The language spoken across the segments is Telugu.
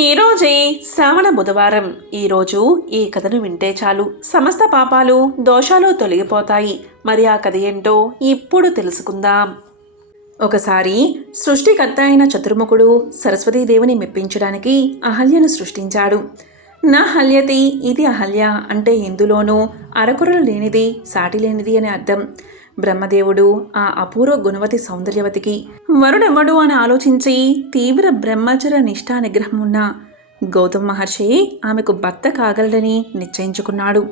ఈరోజే శ్రావణ బుధవారం. ఈరోజు ఈ కథను వింటే చాలు సమస్త పాపాలు దోషాలు తొలగిపోతాయి. మరి ఆ కథ ఏంటో ఇప్పుడు తెలుసుకుందాం. ఒకసారి సృష్టికర్త అయిన చతుర్ముఖుడు సరస్వతీదేవిని మెప్పించడానికి అహల్యను సృష్టించాడు. నా హల్యతి ఇది అహల్య అంటే ఇందులోనూ అరకురలు లేనిది, సాటి లేనిది అని అర్థం. బ్రహ్మదేవుడు ఆ అపూర్వ గుణవతి సౌందర్యవతికి వరుడెవ్వడు అని ఆలోచించి తీవ్ర బ్రహ్మచర్య నిష్ఠా నిగ్రహం ఉన్న గౌతమ మహర్షి ఆమెకు భర్త కాగలడని నిశ్చయించుకున్నాడు.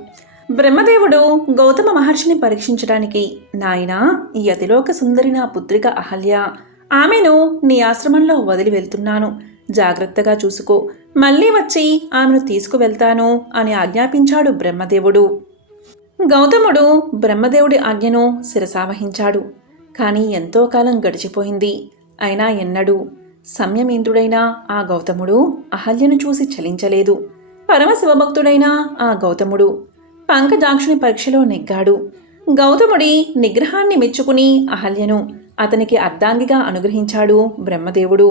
బ్రహ్మదేవుడు గౌతమ మహర్షిని పరీక్షించడానికి, నాయనా, ఈ అతిలోక సుందరి నా పుత్రిక అహల్య, ఆమెను నీ ఆశ్రమంలో వదిలి వెళ్తున్నాను, జాగ్రత్తగా చూసుకో, మళ్ళీ వచ్చి ఆమెను తీసుకువెళ్తాను అని ఆజ్ఞాపించాడు బ్రహ్మదేవుడు. గౌతముడు బ్రహ్మదేవుడి ఆజ్ఞను శిరసావహించాడు. కాని ఎంతో కాలం గడిచిపోయింది. అయినా ఎన్నడూ సంయమేంద్రుడైన ఆ గౌతముడు అహల్యను చూసి చలించలేదు. పరమశివభక్తుడైన ఆ గౌతముడు పంకజాక్షుని పరీక్షలో నెగ్గాడు. గౌతముడి నిగ్రహాన్ని మెచ్చుకుని అహల్యను అతనికి అర్ధాంగిగా అనుగ్రహించాడు బ్రహ్మదేవుడు.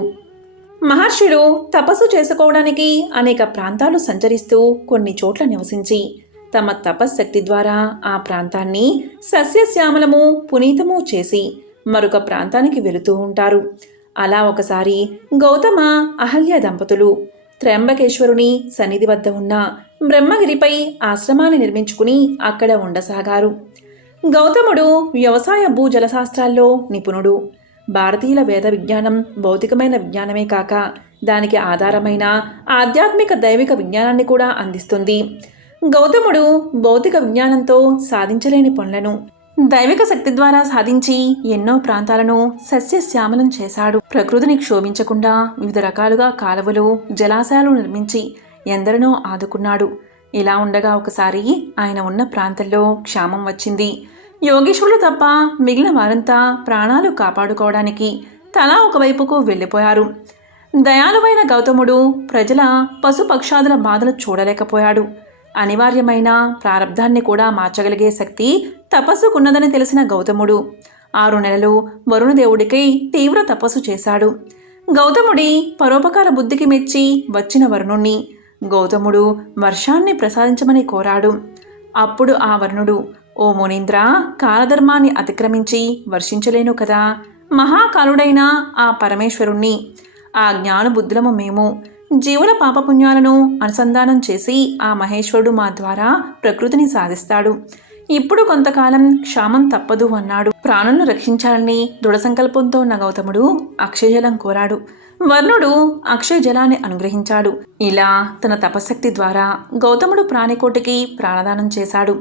మహర్షులు తపస్సు చేసుకోవడానికి అనేక ప్రాంతాలు సంచరిస్తూ కొన్ని చోట్ల నివసించి తమ తపశ్శక్తి ద్వారా ఆ ప్రాంతాన్ని సస్యశ్యామలము పునీతము చేసి మరొక ప్రాంతానికి వెళుతూ ఉంటారు. అలా ఒకసారి గౌతమ అహల్య దంపతులు త్ర్యంబకేశ్వరుని సన్నిధి వద్ద ఉన్న బ్రహ్మగిరిపై ఆశ్రమాన్ని నిర్మించుకుని అక్కడ ఉండసాగారు. గౌతముడు వ్యవసాయ భూజలశాస్త్రాల్లో నిపుణుడు. భారతీయుల వేద విజ్ఞానం భౌతికమైన విజ్ఞానమే కాక దానికి ఆధారమైన ఆధ్యాత్మిక దైవిక విజ్ఞానాన్ని కూడా అందిస్తుంది. గౌతముడు భౌతిక విజ్ఞానంతో సాధించలేని పనులను దైవిక శక్తి ద్వారా సాధించి ఎన్నో ప్రాంతాలను సస్యశ్యామలం చేశాడు. ప్రకృతిని క్షోభించకుండా వివిధ రకాలుగా కాలువలు, జలాశయాలు నిర్మించి ఎందరినో ఆదుకున్నాడు. ఇలా ఉండగా ఒకసారి ఆయన ఉన్న ప్రాంతంలో క్షామం వచ్చింది. యోగేశ్వరులు తప్ప మిగిలిన వారంతా ప్రాణాలు కాపాడుకోవడానికి తలా ఒకవైపుకు వెళ్ళిపోయారు. దయాళువైన గౌతముడు ప్రజల పశుపక్షాదుల బాధలు చూడలేకపోయాడు. అనివార్యమైన ప్రారంధాన్ని కూడా మార్చగలిగే శక్తి తపస్సుకున్నదని తెలిసిన గౌతముడు 6 నెలలు వరుణదేవుడికై తీవ్ర తపస్సు చేశాడు. గౌతముడి పరోపకార బుద్ధికి మెచ్చి వచ్చిన వరుణుణ్ణి గౌతముడు వర్షాన్ని ప్రసాదించమని కోరాడు. అప్పుడు ఆ వరుణుడు, ఓ మునీంద్ర, కాలధర్మాన్ని అతిక్రమించి వర్షించలేను కదా, మహాకాలుడైన ఆ పరమేశ్వరుణ్ణి, ఆ జ్ఞానబుద్ధులము మేము, జీవుల పాపపుణ్యాలను అనుసంధానం చేసి ఆ మహేశ్వరుడు మా ద్వారా ప్రకృతిని సాధిస్తాడు. ఇప్పుడు కొంతకాలం క్షామం తప్పదు అన్నాడు. ప్రాణులను రక్షించాలని దృఢ సంకల్పంతో ఉన్న గౌతముడు అక్షయజలం కోరాడు. వర్ణుడు అక్షయ జలాన్ని అనుగ్రహించాడు. ఇలా తన తపశక్తి ద్వారా గౌతముడు ప్రాణికోటికి ప్రాణదానం చేశాడు.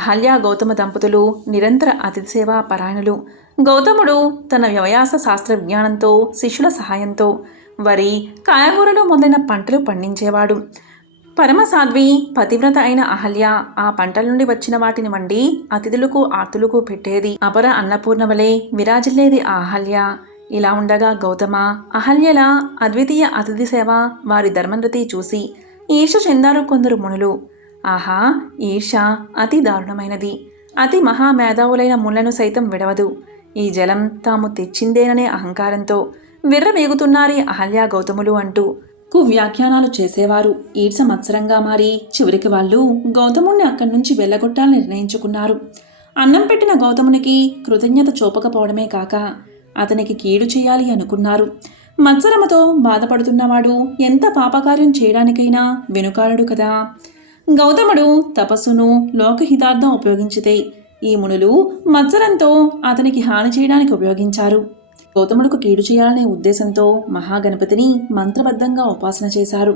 అహల్య గౌతమ దంపతులు నిరంతర అతిథి సేవా పరాయణులు. గౌతముడు తన వ్యవయాస శాస్త్ర విజ్ఞానంతో శిష్యుల సహాయంతో వరి, కాయగూరలు మొదలైన పంటలు పండించేవాడు. పరమసాధ్వి పతివ్రత అయిన అహల్య ఆ పంటల నుండి వచ్చిన వాటిని వండి అతిథులకు ఆర్తులకు పెట్టేది. అపర అన్నపూర్ణ వలె విరాజిల్లేది ఆ అహల్య. ఇలా ఉండగా గౌతమ అహల్యల అద్వితీయ అతిథి సేవ, వారి ధర్మనృతి చూసి ఈర్ష చెందారు కొందరు మునులు. ఆహా, ఈర్ష అతి దారుణమైనది. అతి మహామేధావులైన ముళ్లను సైతం విడవదు. ఈ జలం తాము తెచ్చిందేననే అహంకారంతో విర్రవేగుతున్నారే అహల్య గౌతములు అంటూ వ్యాఖ్యానాలు చేసేవారు. ఈడ్స మత్సరంగా మారి చివరికి వాళ్ళు గౌతముణ్ణి అక్కడి నుంచి వెళ్ళగొట్టాలని నిర్ణయించుకున్నారు. అన్నం పెట్టిన గౌతమునికి కృతజ్ఞత చూపకపోవడమే కాక అతనికి కీడు చేయాలి అనుకున్నారు. మత్సరముతో బాధపడుతున్నవాడు ఎంత పాపకార్యం చేయడానికైనా వెనుకాడడు కదా. గౌతముడు తపస్సును లోకహితార్థం ఉపయోగించితే ఈ మునులు మత్సరంతో అతనికి హాని చేయడానికి ఉపయోగించారు. గౌతముడికి కీడు చేయాలనే ఉద్దేశంతో మహాగణపతిని మంత్రబద్ధంగా ఉపాసన చేశారు.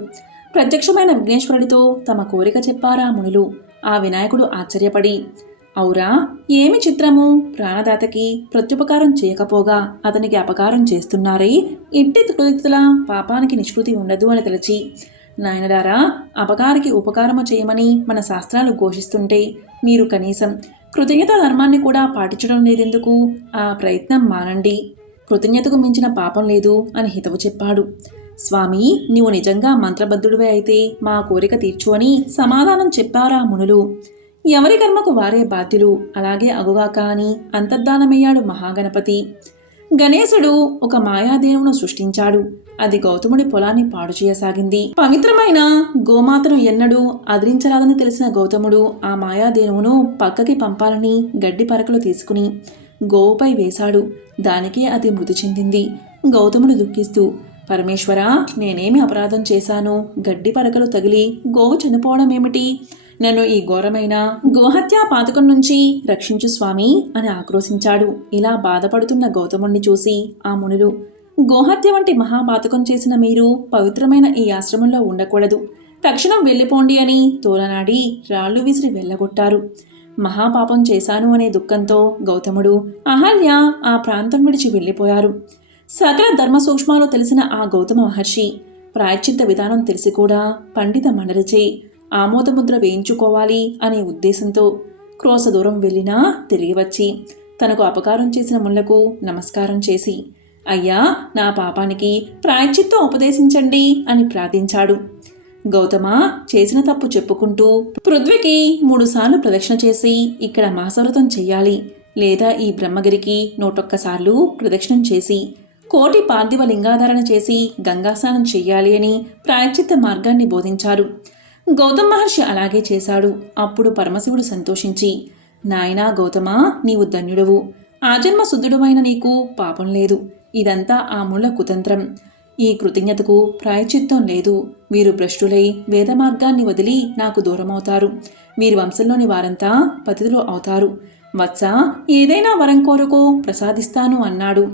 ప్రత్యక్షమైన విఘ్నేశ్వరుడితో తమ కోరిక చెప్పారా మునులు. ఆ వినాయకుడు ఆశ్చర్యపడి, ఔరా, ఏమి చిత్రము, ప్రాణదాతకి ప్రత్యుపకారం చేయకపోగా అతనికి అపకారం చేస్తున్నారే, ఇట్టి కృత్యుల పాపానికి నిష్కృతి ఉండదు అని తలచి, నాయనడారా, అపకారికి ఉపకారము చేయమని మన శాస్త్రాలు ఘోషిస్తుంటే మీరు కనీసం కృతజ్ఞత ధర్మాన్ని కూడా పాటించడం లేదెందుకు? ఆ ప్రయత్నం మానండి. కృతజ్ఞతకు మించిన పాపం లేదు అని హితవు చెప్పాడు. స్వామి, నీవు నిజంగా మంత్రబద్ధుడివే అయితే మా కోరిక తీర్చు అని సమాధానం చెప్పారా మునులు. ఎవరి కర్మకు వారే బాధ్యులు, అలాగే అగుగాక అని అంతర్ధానమయ్యాడు మహాగణపతి. గణేశుడు ఒక మాయాదేవును సృష్టించాడు. అది గౌతముడి పొలాన్ని పాడు చేయసాగింది. పవిత్రమైన గోమాతను ఎన్నడూ అదిరించరాదని తెలిసిన గౌతముడు ఆ మాయాదేనువును పక్కకి పంపాలని గడ్డి పరకలు తీసుకుని గోవుపై వేశాడు. దానికి అది మృతి చెందింది. గౌతముడు దుఃఖిస్తూ, పరమేశ్వరా, నేనేమి అపరాధం చేశాను? గడ్డి పరకలు తగిలి గోవు చనిపోవడం ఏమిటి? నన్ను ఈ ఘోరమైన గోహత్యా పాతకం నుంచి రక్షించు స్వామి అని ఆక్రోశించాడు. ఇలా బాధపడుతున్న గౌతముణ్ణి చూసి ఆ మునులు, గోహత్య వంటి మహాపాతకం చేసిన మీరు పవిత్రమైన ఈ ఆశ్రమంలో ఉండకూడదు, తక్షణం వెళ్ళిపోండి అని తోలనాడి రాళ్లు విసిరి వెళ్ళగొట్టారు. మహాపాపం చేశాను అనే దుఃఖంతో గౌతముడు, అహల్య ఆ ప్రాంతం విడిచి వెళ్ళిపోయారు. సకల ధర్మ సూక్ష్మాలు తెలిసిన ఆ గౌతమ మహర్షి ప్రాయశ్చిత్త విధానం తెలిసి కూడా పండిత మండలిచే ఆమోదముద్ర వేయించుకోవాలి అనే ఉద్దేశంతో క్రోశ దూరం వెళ్ళినా తిరిగి వచ్చి తనకు అపకారం చేసిన ముళ్లకు నమస్కారం చేసి, అయ్యా, నా పాపానికి ప్రాయశ్చిత్తం ఉపదేశించండి అని ప్రార్థించాడు. గౌతమ చేసిన తప్పు చెప్పుకుంటూ పృథ్వీకి 3 సార్లు ప్రదక్షిణ చేసి ఇక్కడ మాసవ్రతం చెయ్యాలి, లేదా ఈ బ్రహ్మగిరికి 101 సార్లు ప్రదక్షిణం చేసి కోటి పార్థివ లింగాధారణ చేసి గంగాస్నానం చెయ్యాలి అని ప్రాయశ్చిత్త మార్గాన్ని బోధించారు. గౌతమ మహర్షి అలాగే చేశాడు. అప్పుడు పరమశివుడు సంతోషించి, నాయనా గౌతమ, నీవు ధన్యుడవు. ఆజన్మ శుద్ధుడమైన నీకు పాపం లేదు. ఇదంతా ఆ ముళ్ళ కుతంత్రం. ఈ కృతజ్ఞతకు ప్రాయశ్చిత్తం లేదు. వీరు భ్రష్టులై వేద మార్గాన్ని వదిలి నాకు దూరమవుతారు. వీరి వంశంలోని వారంతా పతితులు అవుతారు. వత్స, ఏదైనా వరం కోరుకో, ప్రసాదిస్తాను అన్నాడు.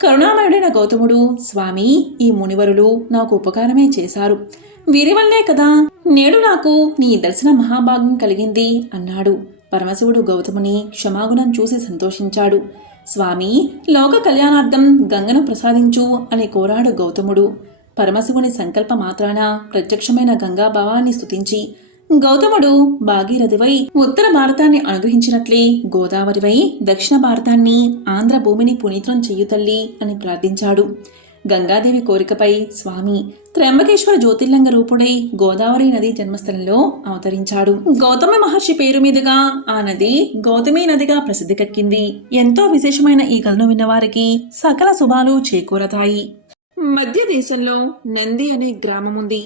కరుణామయుడైన గౌతముడు, స్వామి, ఈ మునివరులు నాకు ఉపకారమే చేశారు. వీరి వల్లే కదా నేడు నాకు నీ దర్శన మహాభాగ్యం కలిగింది అన్నాడు. పరమశివుడు గౌతముని క్షమాగుణం చూసి సంతోషించాడు. స్వామి, లోక కళ్యాణార్థం గంగను ప్రసాదించు అని కోరాడు గౌతముడు. పరమశివుని సంకల్ప మాత్రాన ప్రత్యక్షమైన గంగాభావాన్ని స్తుతించి గౌతముడు భాగీరథివై ఉత్తర భారతాన్ని అనుగ్రహించినట్లే గోదావరివై దక్షిణ భారతాన్ని, ఆంధ్ర భూమిని పునీతం చెయ్యుతల్లి అని ప్రార్థించాడు. గంగాదేవి కోరికపై స్వామి త్ర్యంబకేశ్వర జ్యోతిర్లింగ రూపుడై గోదావరి నది జన్మస్థలంలో అవతరించాడు. గౌతమ మహర్షి పేరు మీదుగా ఆ నది గౌతమి నదిగా ప్రసిద్ధికెక్కింది. ఎంతో విశేషమైన ఈ కథను విన్నవారికి సకల శుభాలు చేకూరతాయి. మధ్య దేశంలో నంది అనే గ్రామముంది.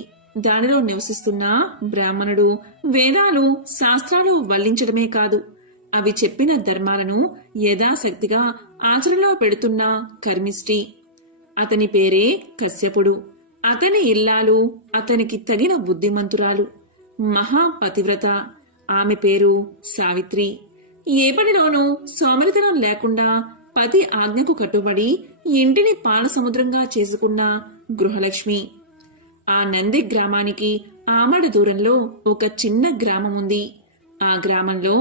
దానిలో నివసిస్తున్న బ్రాహ్మణుడు వేదాలు, శాస్త్రాలు వల్లించడమే కాదు, అవి చెప్పిన ధర్మాలను యథాశక్తిగా ఆచరణలో పెడుతున్న కర్మిష్టి. అతని పేరే కశ్యపుడు. అతని ఇల్లాలు అతనికి తగిన బుద్ధిమంతురాలు, మహాపతివ్రత. ఆమె పేరు సావిత్రి. ఏ పనిలోనూ సోమరితనం లేకుండా పతి ఆజ్ఞకు కట్టుబడి ఇంటిని పాలసముద్రంగా చేసుకున్న గృహలక్ష్మి. ఆ నంది గ్రామానికి ఆమడ దూరంలో ఒక చిన్న గ్రామం ఉంది. ఆ గ్రామంలో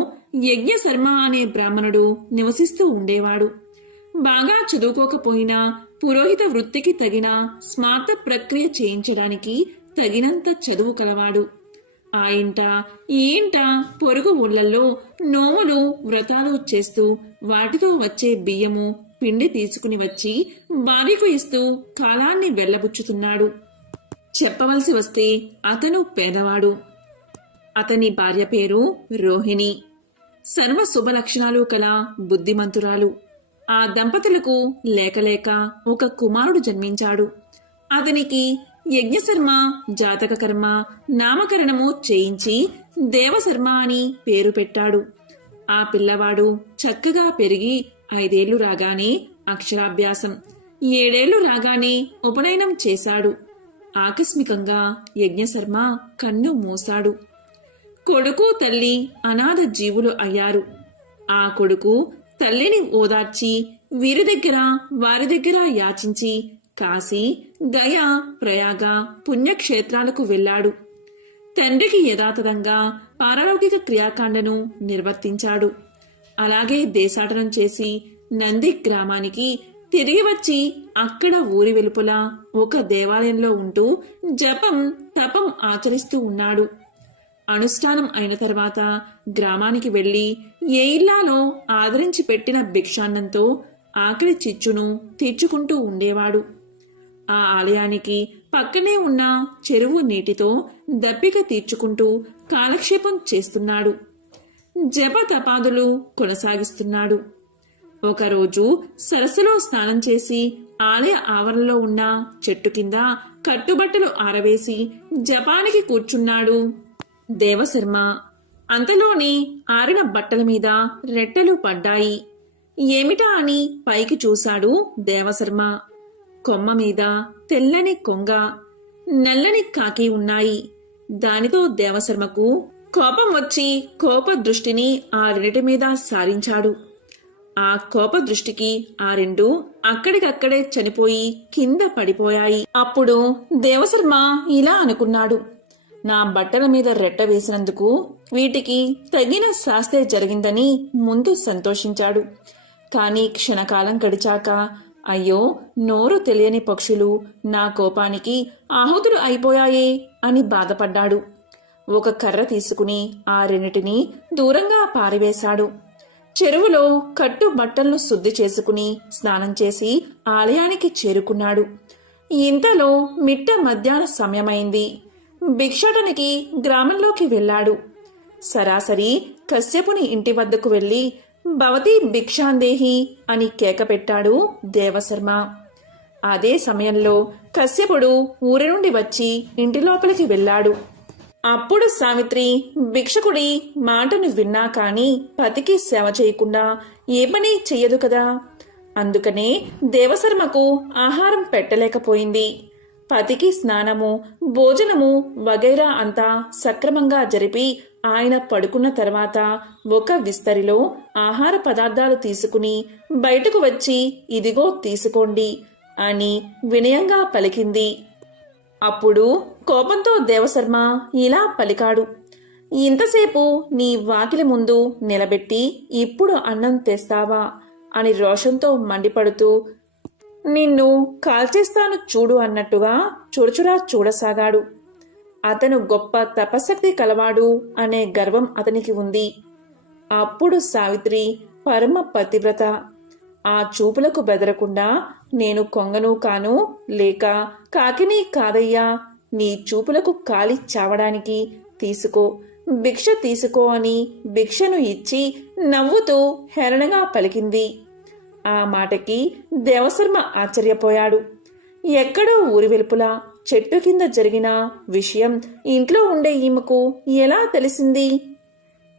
యజ్ఞశర్మ అనే బ్రాహ్మణుడు నివసిస్తూ ఉండేవాడు. బాగా చదువుకోకపోయినా పురోహిత వృత్తికి తగిన స్మార్త ప్రక్రియ చేయించడానికి తగినంత చదువు కలవాడు. ఆ ఇంట ఈ ఇంట పొరుగు ఊళ్ళల్లో నోములు, వ్రతాలు చేస్తూ వాటితో వచ్చే బియ్యము, పిండి తీసుకుని వచ్చి భార్యకు ఇస్తూ కాలాన్ని వెళ్లబుచ్చుతున్నాడు. చెప్పవలసి వస్తే అతను పేదవాడు. అతని భార్య పేరు రోహిణి. సర్వ శుభ లక్షణాలు కల బుద్ధిమంతురాలు. ఆ దంపతులకు లేకలేక ఒక కుమారుడు జన్మించాడు. అతనికి యజ్ఞశర్మ జాతక కర్మ నామకరణము చేయించి దేవశర్మ అని పేరు పెట్టాడు. ఆ పిల్లవాడు చక్కగా పెరిగి 5 ఏళ్లు రాగానే అక్షరాభ్యాసం, 7 ఏళ్లు రాగానే ఉపనయనం చేశాడు. ఆకస్మికంగా యజ్ఞశర్మ కన్ను మూశాడు. కొడుకు, తల్లి అనాథ జీవులు అయ్యారు. ఆ కొడుకు తల్లిని ఓదార్చి వీరి దగ్గర వారి దగ్గర యాచించి కాశీ, గయా, ప్రయాగ పుణ్యక్షేత్రాలకు వెళ్ళాడు. తండ్రికి యథాతథంగా పారలౌకిక క్రియాకాండను నిర్వర్తించాడు. అలాగే దేశాటనం చేసి నంది గ్రామానికి తిరిగి వచ్చి అక్కడ ఊరి వెలుపల ఒక దేవాలయంలో ఉంటూ జపం, తపం ఆచరిస్తూ ఉన్నాడు. అనుష్ఠానం అయిన తర్వాత గ్రామానికి వెళ్లి ఏ ఇల్లాలో ఆదరించి పెట్టిన భిక్షాన్నంతో ఆకలి చిచ్చును తీర్చుకుంటూ ఉండేవాడు. ఆ ఆలయానికి పక్కనే ఉన్న చెరువు నీటితో దప్పిక తీర్చుకుంటూ కాలక్షేపం చేస్తున్నాడు. జప తపాదులు కొనసాగిస్తున్నాడు. ఒకరోజు సరస్సులో స్నానం చేసి ఆలయ ఆవరణలో ఉన్న చెట్టు కింద కట్టుబట్టలు ఆరవేసి జపానికి కూర్చున్నాడు దేవశర్మ. అంతలోనే ఆరిన బట్టల మీద రెట్టలు పడ్డాయి. ఏమిటా అని పైకి చూశాడు దేవశర్మ. కొమ్మ మీద తెల్లని కొంగ, నల్లని కాకి ఉన్నాయి. దానితో దేవశర్మకు కోపం వచ్చి కోప దృష్టిని ఆ రెండిటి మీద సారించాడు. ఆ కోప దృష్టికి ఆ రెండు అక్కడికక్కడే చనిపోయి కింద పడిపోయాయి. అప్పుడు దేవశర్మ ఇలా అనుకున్నాడు, నా బట్టల మీద రెట్ట వేసినందుకు వీటికి తగిన శాస్త్రే జరిగిందని ముందు సంతోషించాడు. కాని క్షణకాలం గడిచాక అయ్యో, నోరు తెలియని పక్షులు నా కోపానికి ఆహుతులు అయిపోయాయే అని బాధపడ్డాడు. ఒక కర్ర తీసుకుని ఆ రెండిటిని దూరంగా పారివేశాడు. చెరువులో కట్టు బట్టలను శుద్ధి చేసుకుని స్నానం చేసి ఆలయానికి చేరుకున్నాడు. ఇంతలో మిట్ట మధ్యాహ్న సమయమైంది. భిక్షాటనికి గ్రామంలోకి వెళ్ళాడు. సరాసరి కశ్యపుని ఇంటి వద్దకు వెళ్లి భవతి భిక్షాందేహి అని కేక పెట్టాడు దేవశర్మ. అదే సమయంలో కశ్యపుడు ఊరి నుండి వచ్చి ఇంటి లోపలికి వెళ్ళాడు. అప్పుడు సావిత్రి భిక్షకుడి మాటను విన్నా కాని పతికి సేవ చేయకుండా ఏ పని చెయ్యదు కదా. అందుకనే దేవశర్మకు ఆహారం పెట్టలేకపోయింది. పతికి స్నానము, భోజనము వగైరా అంతా సక్రమంగా జరిపి ఆయన పడుకున్న తర్వాత ఒక విస్తరిలో ఆహార పదార్థాలు తీసుకుని బయటకు వచ్చి ఇదిగో తీసుకోండి అని వినయంగా పలికింది. అప్పుడు కోపంతో దేవశర్మ ఇలా పలికాడు, ఇంతసేపు నీ వాకిలి ముందు నిలబెట్టి ఇప్పుడు అన్నం తెస్తావా అని రోషంతో మండిపడుతూ నిన్ను కాల్చేస్తాను చూడు అన్నట్టుగా చురచురా చూడసాగాడు. అతను గొప్ప తపశక్తి కలవాడు అనే గర్వం అతనికి ఉంది. అప్పుడు సావిత్రి పరమ పతివ్రత. ఆ చూపులకు బెదరకుండా నేను కొంగను కాను, లేక కాకిని కాదయ్యా, నీ చూపులకు కాలి చావడానికి తీసుకో, భిక్ష తీసుకో అని భిక్షను ఇచ్చి నవ్వుతూ హేళనగా పలికింది. ఆ మాటకి దేవశర్మ ఆశ్చర్యపోయాడు. ఎక్కడో ఊరి వెలుపులా చెట్టు కింద జరిగిన విషయం ఇంట్లో ఉండే ఈమెకు ఎలా తెలిసింది?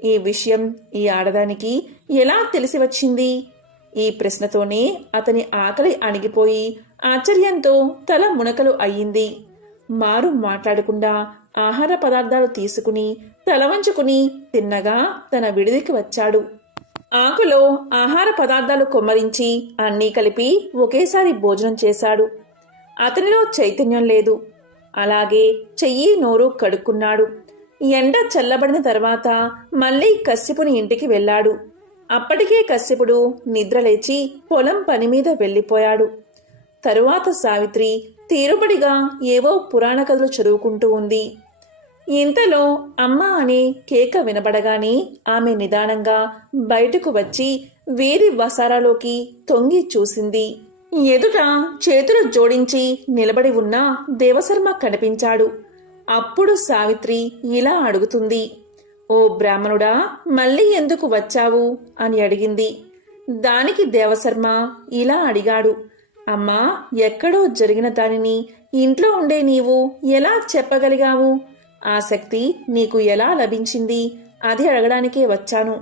ఈ విషయం ఈ ఆడదానికి ఎలా తెలిసి వచ్చింది? ఈ ప్రశ్నతోనే అతని ఆకలి అణిగిపోయి ఆశ్చర్యంతో తల మునకలు అయ్యింది. మారు మాట్లాడకుండా ఆహార పదార్థాలు తీసుకుని తల వంచుకుని తిన్నగా తన విడిదికి వచ్చాడు. ఆకులో ఆహార పదార్థాలు కొమ్మరించి అన్నీ కలిపి ఒకేసారి భోజనం చేశాడు. అతనిలో చైతన్యం లేదు. అలాగే చెయ్యి నోరు కడుక్కున్నాడు. ఎండ చల్లబడిన తర్వాత మళ్ళీ కశ్యపుని ఇంటికి వెళ్ళాడు. అప్పటికే కశ్యపుడు నిద్రలేచి పొలం పనిమీద వెళ్ళిపోయాడు. తరువాత సావిత్రి తీరుబడిగా ఏవో పురాణ కథలు చదువుకుంటూ ఉంది. ఇంతలో అమ్మ అనే కేక వినబడగానే ఆమె నిదానంగా బయటకు వచ్చి వీరి వసారాలోకి తొంగి చూసింది. ఎదుట చేతులు జోడించి నిలబడి ఉన్న దేవశర్మ కనిపించాడు. అప్పుడు సావిత్రి ఇలా అడుగుతుంది, ఓ బ్రాహ్మణుడా, మళ్ళీ ఎందుకు వచ్చావు అని అడిగింది. దానికి దేవశర్మ ఇలా అడిగాడు, అమ్మా, ఎక్కడో జరిగిన దానిని ఇంట్లో ఉండే నీవు ఎలా చెప్పగలిగావు? ఆ శక్తి నీకు ఎలా లభించింది? అది అడగడానికే వచ్చాను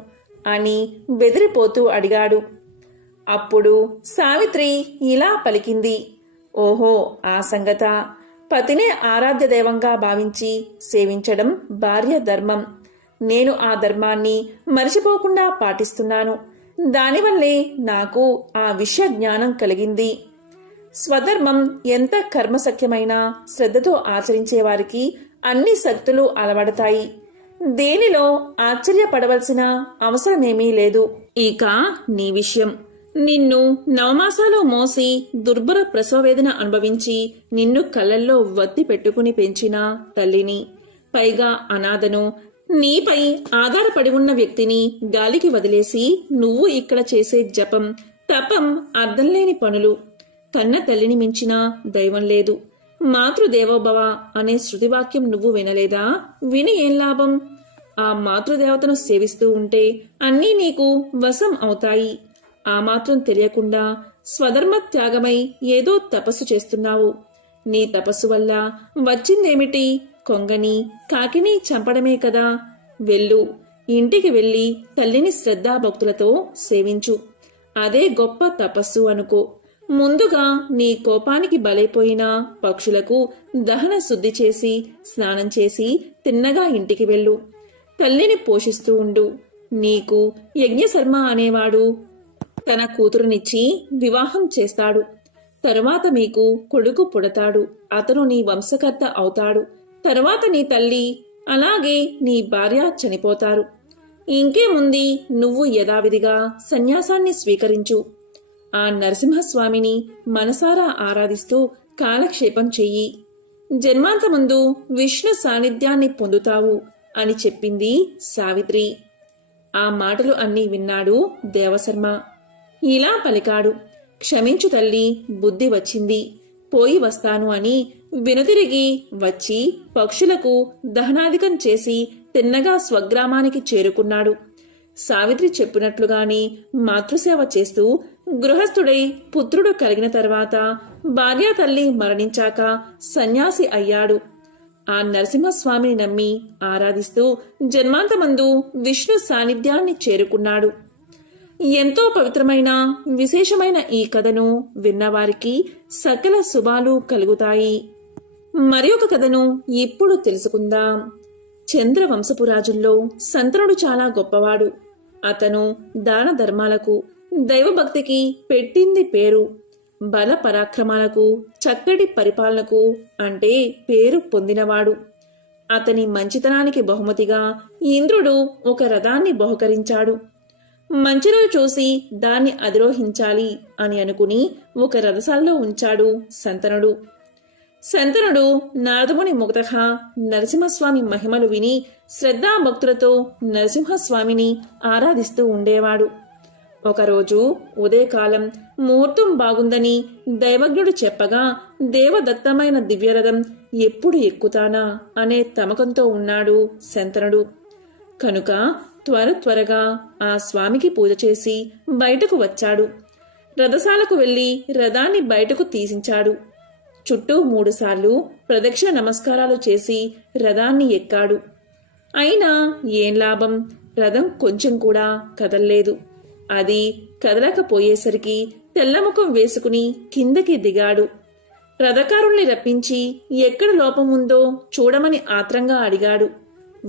అని బెదిరిపోతూ అడిగాడు. అప్పుడు సావిత్రి ఇలా పలికింది, ఓహో, ఆ సంగత. పతినే ఆరాధ్య దైవంగా భావించి సేవించడం భార్య ధర్మం. నేను ఆ ధర్మాన్ని మరిచిపోకుండా పాటిస్తున్నాను. దానివల్లే నాకు ఆ విషయ జ్ఞానం కలిగింది. స్వధర్మం ఎంత కర్మసఖ్యమైనా శ్రద్ధతో ఆచరించేవారికి అన్ని శక్తులు అలవడతాయి. దేనిలో ఆశ్చర్యపడవలసిన అవసరమేమీ లేదు. ఇక నీ విషయం. నిన్ను నవమాసాలు మోసి దుర్భర ప్రసవవేదన అనుభవించి నిన్ను కళ్ళల్లో వత్తి పెట్టుకుని పెంచిన తల్లిని, పైగా అనాథను, నీపై ఆధారపడి ఉన్న వ్యక్తిని గాలికి వదిలేసి నువ్వు ఇక్కడ చేసే జపం, తపం, అర్థంలేని పనులు. కన్న తల్లిని మించిన దైవం లేదు. మాతృదేవోభవ అనే శృతివాక్యం నువ్వు వినలేదా? విని ఏం లాభం? ఆ మాతృదేవతను సేవిస్తూ ఉంటే అన్నీ నీకు వశం అవుతాయి. ఆ మాత్రం తెలియకుండా స్వధర్మ త్యాగమై ఏదో తపస్సు చేస్తున్నావు. నీ తపస్సు వల్ల వచ్చిందేమిటి? కొంగని కాకిని చంపడమే కదా. వెళ్ళు, ఇంటికి వెళ్ళి తల్లిని శ్రద్ధాభక్తులతో సేవించు. అదే గొప్ప తపస్సు అనుకో. ముందుగా నీ కోపానికి బలైపోయిన పక్షులకు దహన శుద్ధి చేసి స్నానం చేసి తిన్నగా ఇంటికి వెళ్ళు. తల్లిని పోషిస్తూ ఉండు. నీకు యజ్ఞశర్మ అనేవాడు తన కూతురునిచ్చి వివాహం చేస్తాడు. తరువాత మీకు కొడుకు పుడతాడు. అతను నీ వంశకర్త అవుతాడు. తరువాత నీ తల్లి అలాగే నీ భార్య చనిపోతారు. ఇంకేముంది, నువ్వు యథావిధిగా సన్యాసాన్ని స్వీకరించు. ఆ నరసింహస్వామిని మనసారా ఆరాధిస్తూ కాలక్షేపం చెయ్యి. జన్మాంతముందు విష్ణు సాన్నిధ్యాన్ని పొందుతావు అని చెప్పింది సావిత్రి. ఆ మాటలు అన్నీ విన్నాడు దేవశర్మ. ఇలా పలికాడు, క్షమించు తల్లి, బుద్ధి వచ్చింది, పోయి వస్తాను అని వెనుతిరిగి వచ్చి పక్షులకు దహనాధికం చేసి తిన్నగా స్వగ్రామానికి చేరుకున్నాడు. సావిత్రి చెప్పినట్లుగాని మాతృసేవ చేస్తూ గృహస్థుడై పుత్రుడు కలిగిన తర్వాత భార్యా తల్లి మరణించాక సన్యాసి అయ్యాడు. ఆ నరసింహస్వామిని నమ్మి ఆరాధిస్తూ జన్మాంతమందు విష్ణు సాన్నిధ్యాన్ని చేరుకున్నాడు. ఎంతో పవిత్రమైన విశేషమైన ఈ కథను విన్నవారికి సకల శుభాలు కలుగుతాయి. మరి ఒక కథను ఇప్పుడు తెలుసుకుందాం. చంద్రవంశపు రాజుల్లో శంతనుడు చాలా గొప్పవాడు. అతను దాన ధర్మాలకు దైవభక్తికి పెట్టింది పేరు. బల పరాక్రమాలకు చక్కటి పరిపాలనకు అంటే పేరు పొందినవాడు. అతని మంచితనానికి బహుమతిగా ఇంద్రుడు ఒక రథాన్ని బహుకరించాడు. మంచి రోజు చూసి దాన్ని అధిరోహించాలి అని అనుకుని ఒక రథశాలలో ఉంచాడు శంతనుడు. శంతనుడు నారదముని ముఖతః నరసింహస్వామి మహిమలు విని శ్రద్ధాభక్తులతో నరసింహస్వామిని ఆరాధిస్తూ ఉండేవాడు. ఒకరోజు ఉదయకాలం ముహూర్తం బాగుందని దైవజ్ఞుడు చెప్పగా దేవదత్తమైన దివ్యరథం ఎప్పుడు ఎక్కుతానా అనే తమకంతో ఉన్నాడు శంతనుడు. కనుక త్వరగా ఆ స్వామికి పూజ చేసి బయటకు వచ్చాడు. రథశాలకు వెళ్లి రథాన్ని బయటకు తీసించాడు. చుట్టూ 3 సార్లు ప్రదక్షిణ నమస్కారాలు చేసి రథాన్ని ఎక్కాడు. అయినా ఏం లాభం, రథం కొంచెం కూడా కదల్లేదు. అది కదలకపోయేసరికి తెల్లముఖం వేసుకుని కిందకి దిగాడు. రథకారుల్ని రప్పించి ఎక్కడ లోపం ఉందో చూడమని ఆత్రంగా అడిగాడు.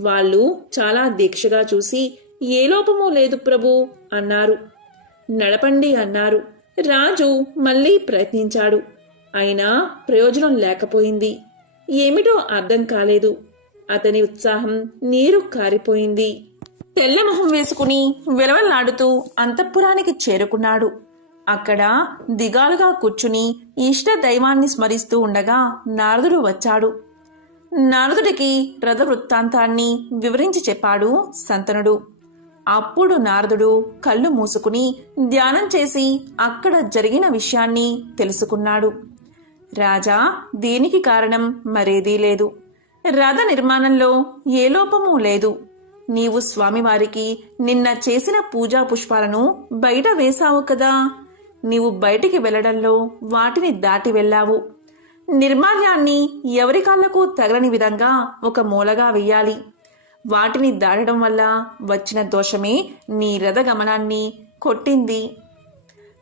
వాళ్ళు చాలా దీక్షగా చూసి ఏ లోపమూ లేదు ప్రభు అన్నారు. నడపండి అన్నారు. రాజు మళ్లీ ప్రయత్నించాడు. అయినా ప్రయోజనం లేకపోయింది. ఏమిటో అర్థం కాలేదు. అతని ఉత్సాహం నీరు కారిపోయింది. తెల్లమొహం వేసుకుని విలవల్లాడుతూ అంతఃపురానికి చేరుకున్నాడు. అక్కడ దిగాలుగా కూర్చుని ఇష్ట దైవాన్ని స్మరిస్తూ ఉండగా నారదుడు వచ్చాడు. నారదుడికి రథ వృత్తాంతాన్ని వివరించి చెప్పాడు శంతనుడు. అప్పుడు నారదుడు కళ్ళు మూసుకుని ధ్యానం చేసి అక్కడ జరిగిన విషయాన్ని తెలుసుకున్నాడు. రాజా, దీనికి కారణం మరేదీ లేదు. రథ నిర్మాణంలో ఏ లోపమూ లేదు. నీవు స్వామివారికి నిన్న చేసిన పూజా పుష్పాలను బయట వేశావు కదా. నీవు బయటికి వెళ్లడంలో వాటిని దాటి వెళ్ళావు. నిర్మాల్యాన్ని ఎవరి కాళ్లకు తగలని విధంగా ఒక మూలగా వెయ్యాలి. వాటిని దాటడం వల్ల వచ్చిన దోషమే నీ రథ గమనాన్ని కొట్టింది.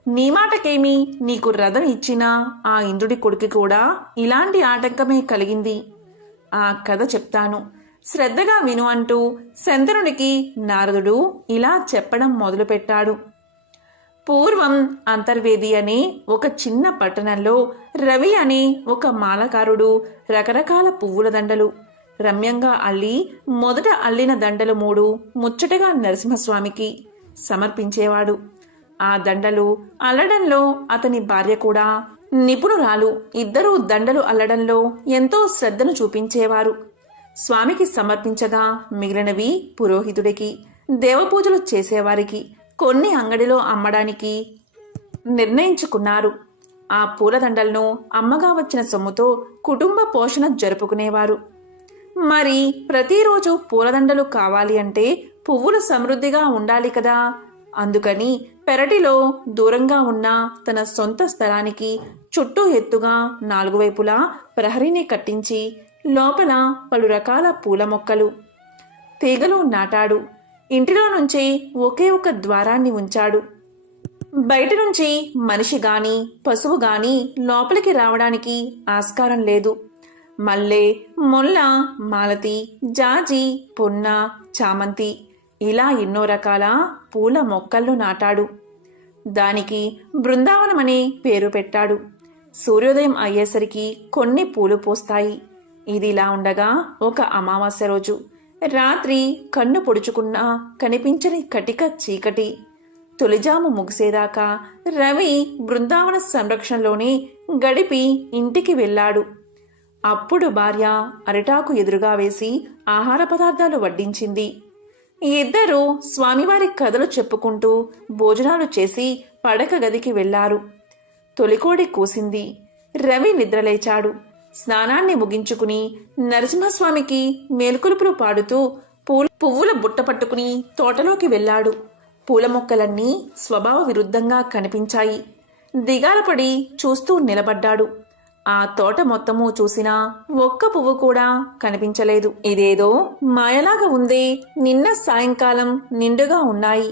నీ మాటకేమి నీకు రథం ఇచ్చిన ఆ ఇంద్రుడి కొడుకు కూడా ఇలాంటి ఆటంకమే కలిగింది. ఆ కథ చెప్తాను, శ్రద్ధగా విను అంటూ శంతనుడికి నారదుడు ఇలా చెప్పడం మొదలుపెట్టాడు. పూర్వం అంతర్వేది అనే ఒక చిన్న పట్టణంలో రవి అనే ఒక మాలకారుడు రకరకాల పువ్వుల దండలు రమ్యంగా అల్లి మొదట అల్లిన దండలు 3 ముచ్చటగా నరసింహస్వామికి సమర్పించేవాడు. ఆ దండలు అల్లడంలో అతని భార్య కూడా నిపుణురాలు. ఇద్దరూ దండలు అల్లడంలో ఎంతో శ్రద్ధను చూపించేవారు. స్వామికి సమర్పించగా మిగిలినవి పురోహితుడికి, దేవపూజలు చేసేవారికి, కొన్ని అంగడిలో అమ్మడానికి నిర్ణయించుకున్నారు. ఆ పూలదండలను అమ్మగా వచ్చిన సొమ్ముతో కుటుంబ పోషణ జరుపుకునేవారు. మరి ప్రతిరోజు పూలదండలు కావాలి అంటే పువ్వులు సమృద్ధిగా ఉండాలి కదా. అందుకని పెరటిలో దూరంగా ఉన్న తన సొంత స్థలానికి చుట్టూ ఎత్తుగా 4 వైపులా ప్రహరీని కట్టించి లోపల పలు రకాల పూల మొక్కలు తీగలు నాటాడు. ఇంటిలో నుంచి ఒకే ఒక ద్వారాన్ని ఉంచాడు. బయట నుంచి మనిషి గాని పశువు గాని లోపలికి రావడానికి ఆస్కారం లేదు. మల్లె, మొల్ల, మాలతి, జాజి, పొన్న, చామంతి ఇలా ఎన్నో రకాల పూల మొక్కలను నాటాడు. దానికి బృందావనమనే పేరు పెట్టాడు. సూర్యోదయం అయ్యేసరికి కొన్ని పూలు పూస్తాయి. ఇదిలా ఉండగా ఒక అమావాస్య రోజు రాత్రి కన్ను పొడుచుకున్నా కనిపించని కటిక చీకటి. తొలిజాము ముగిసేదాకా రవి బృందావన సంరక్షణలోనే గడిపి ఇంటికి వెళ్ళాడు. అప్పుడు భార్య అరిటాకు ఎదురుగా వేసి ఆహార పదార్థాలు వడ్డించింది. ఇద్దరూ స్వామివారి కథలు చెప్పుకుంటూ భోజనాలు చేసి పడక గదికి వెళ్లారు. తొలికోడి కూసింది. రవి నిద్రలేచాడు. స్నానాన్ని ముగించుకుని నరసింహస్వామికి మేల్కొలుపులు పాడుతూ పువ్వుల బుట్ట పట్టుకుని తోటలోకి వెళ్ళాడు. పూల మొక్కలన్నీ స్వభావ విరుద్ధంగా కనిపించాయి. దిగాలపడి చూస్తూ నిలబడ్డాడు. ఆ తోట మొత్తము చూసినా ఒక్క పువ్వు కూడా కనిపించలేదు. ఇదేదో మాయలాగా ఉందే. నిన్న సాయంకాలం నిండుగా ఉన్నాయి.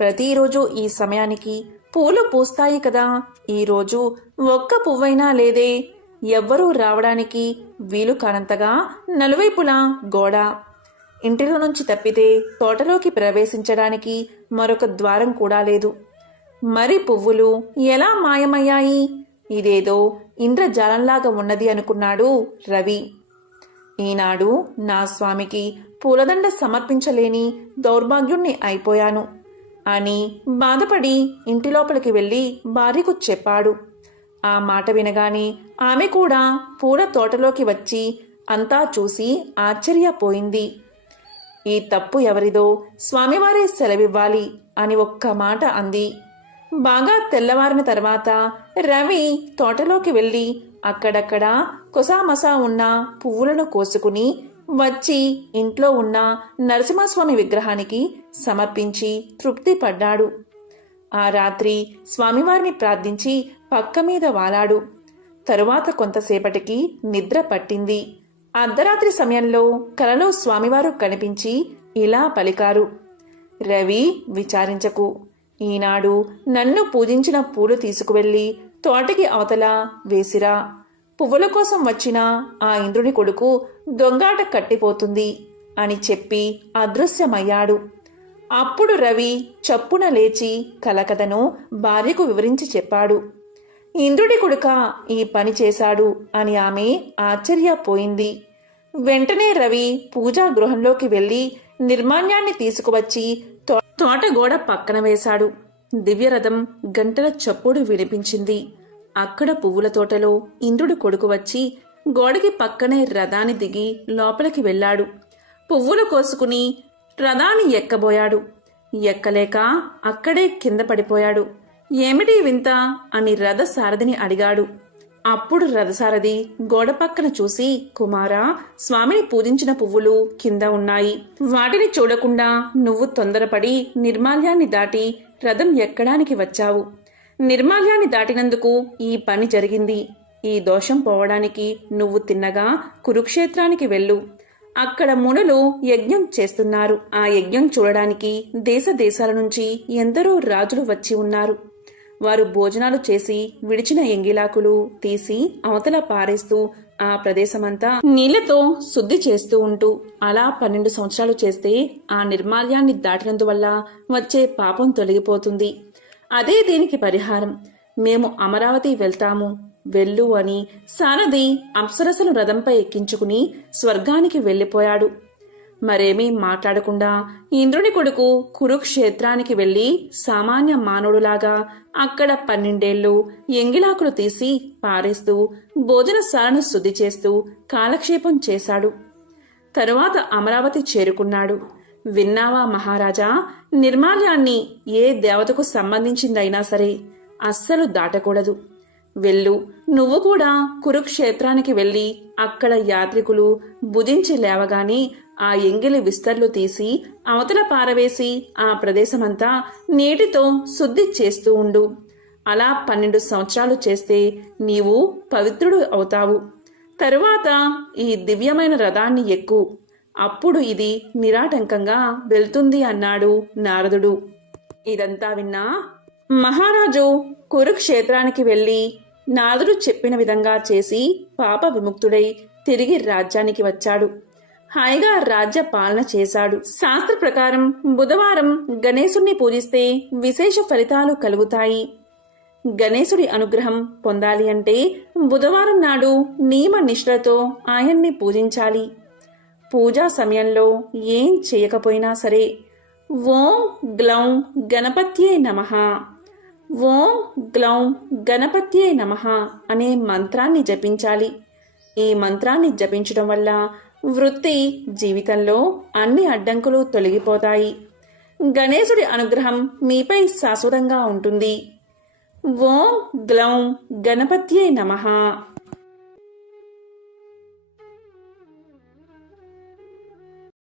ప్రతిరోజు ఈ సమయానికి పూలు పూస్తాయి కదా, ఈరోజు ఒక్క పువ్వైనా లేదే. ఎవ్వరూ రావడానికి వీలు కానంతగా నలువైపులా గోడ. ఇంటిలో నుంచి తప్పితే తోటలోకి ప్రవేశించడానికి మరొక ద్వారం కూడా లేదు. మరి పువ్వులు ఎలా మాయమయ్యాయి? ఇదేదో ఇంద్రజాలంలాగా ఉన్నది అనుకున్నాడు రవి. ఈనాడు నా స్వామికి పూలదండ సమర్పించలేని దౌర్భాగ్యుణ్ణి అయిపోయాను అని బాధపడి ఇంటి లోపలికి వెళ్ళి భార్యకు చెప్పాడు. ఆ మాట వినగానే ఆమె కూడా పూల తోటలోకి వచ్చి అంతా చూసి ఆశ్చర్యపోయింది. ఈ తప్పు ఎవరిదో స్వామివారే సెలవివ్వాలి అని ఒక్క మాట అంది. బాగా తెల్లవారిన తర్వాత రవి తోటలోకి వెళ్ళి అక్కడక్కడ కొసామసా ఉన్న పువ్వులను కోసుకుని వచ్చి ఇంట్లో ఉన్న నరసింహస్వామి విగ్రహానికి సమర్పించి తృప్తి పడ్డాడు. ఆ రాత్రి స్వామివారిని ప్రార్థించి పక్క మీద వాలాడు. తరువాత కొంతసేపటికి నిద్ర పట్టింది. అర్ధరాత్రి సమయంలో కలలో స్వామివారు కనిపించి ఇలా పలికారు: రవి, విచారించకు. ఈనాడు నన్ను పూజించిన పూలు తీసుకువెళ్ళి తోటకి అవతల వేసిరా. పువ్వుల కోసం వచ్చిన ఆ ఇంద్రుని కొడుకు దొంగాట కట్టిపోతుంది అని చెప్పి అదృశ్యమయ్యాడు. అప్పుడు రవి చప్పున లేచి కలకథను భార్యకు వివరించి చెప్పాడు. ఇంద్రుడి కొడుక ఈ పని చేశాడు అని ఆమె ఆశ్చర్యపోయింది. వెంటనే రవి పూజా గృహంలోకి వెళ్లి నిర్మాల్యాన్ని తీసుకువచ్చి తోట గోడ పక్కన వేశాడు. దివ్యరథం గంటల చప్పుడు వినిపించింది. అక్కడ పువ్వుల తోటలో ఇంద్రుడి కొడుకు వచ్చి గోడకి పక్కనే రథాన్ని దిగి లోపలికి వెళ్ళాడు. పువ్వులు కోసుకుని రథాన్ని ఎక్కబోయాడు. ఎక్కలేక అక్కడే కింద పడిపోయాడు. ఏమిటి వింత అని రథసారథిని అడిగాడు. అప్పుడు రథసారథి గోడ పక్కన చూసి, కుమారా, స్వామిని పూజించిన పువ్వులు కింద ఉన్నాయి. వాటిని చూడకుండా నువ్వు తొందరపడి నిర్మాల్యాన్ని దాటి రథం ఎక్కడానికి వచ్చావు. నిర్మాల్యాన్ని దాటినందుకు ఈ పని జరిగింది. ఈ దోషం పోవడానికి నువ్వు తిన్నగా కురుక్షేత్రానికి వెళ్ళు. అక్కడ మునులు యజ్ఞం చేస్తున్నారు. ఆ యజ్ఞం చూడడానికి దేశ దేశాల నుంచి ఎందరో రాజులు వచ్చి ఉన్నారు. వారు భోజనాలు చేసి విడిచిన ఎంగిలాకులు తీసి అవతల పారేస్తూ ఆ ప్రదేశమంతా నీళ్లతో శుద్ధి చేస్తూ ఉంటూ అలా 12 సంవత్సరాలు చేస్తే ఆ నిర్మాల్యాన్ని దాటినందువల్ల వచ్చే పాపం తొలగిపోతుంది. అదే దీనికి పరిహారం. మేము అమరావతి వెళ్తాము, వెళ్ళు అని సారథి అప్సరసను రథంపై ఎక్కించుకుని స్వర్గానికి వెళ్ళిపోయాడు. మరేమీ మాట్లాడకుండా ఇంద్రుని కొడుకు కురుక్షేత్రానికి వెళ్లి సామాన్య మానవుడులాగా అక్కడ 12 ఏళ్లు ఎంగిలాకులు తీసి పారేస్తూ భోజనశాలను శుద్ధి చేస్తూ కాలక్షేపం చేశాడు. తరువాత అమరావతి చేరుకున్నాడు. విన్నావా మహారాజా, నిర్మాల్యాన్ని ఏ దేవతకు సంబంధించిందైనా సరే అస్సలు దాటకూడదు. వెళ్ళు, నువ్వు కూడా కురుక్షేత్రానికి వెళ్ళి అక్కడ యాత్రికులు భుజించి లేవగానే ఆ ఎంగిలి విస్తర్లు తీసి అవతల పారవేసి ఆ ప్రదేశమంతా నీటితో శుద్ధి చేస్తూ ఉండు. అలా 12 సంవత్సరాలు చేస్తే నీవు పవిత్రుడు అవుతావు. తరువాత ఈ దివ్యమైన రథాన్ని ఎక్కు, అప్పుడు ఇది నిరాటంకంగా వెళ్తుంది అన్నాడు నారదుడు. ఇదంతా విన్నా మహారాజు కురుక్షేత్రానికి వెళ్ళి నారదుడు చెప్పిన విధంగా చేసి పాప విముక్తుడై తిరిగి రాజ్యానికి వచ్చాడు. హాయిగా రాజ్య పాలన చేశాడు. శాస్త్ర ప్రకారం బుధవారం గణేశుణ్ణి పూజిస్తే విశేష ఫలితాలు కలుగుతాయి. గణేశుడి అనుగ్రహం పొందాలి అంటే బుధవారం నాడు నియమ నిష్ఠలతో ఆయన్ని పూజించాలి. పూజా సమయంలో ఏం చేయకపోయినా సరే ఓం గ్లౌం గణపత్యే నమః, ఓం గ్లౌం గణపత్యే నమః అనే మంత్రాన్ని జపించాలి. ఈ మంత్రాన్ని జపించడం వల్ల వృత్తి జీవితంలో అన్ని అడ్డంకులు తొలగిపోతాయి. గణేశుడి అనుగ్రహం మీపై శాశ్వతంగా ఉంటుంది. ఓం గ్లౌం గణపత్యే నమః.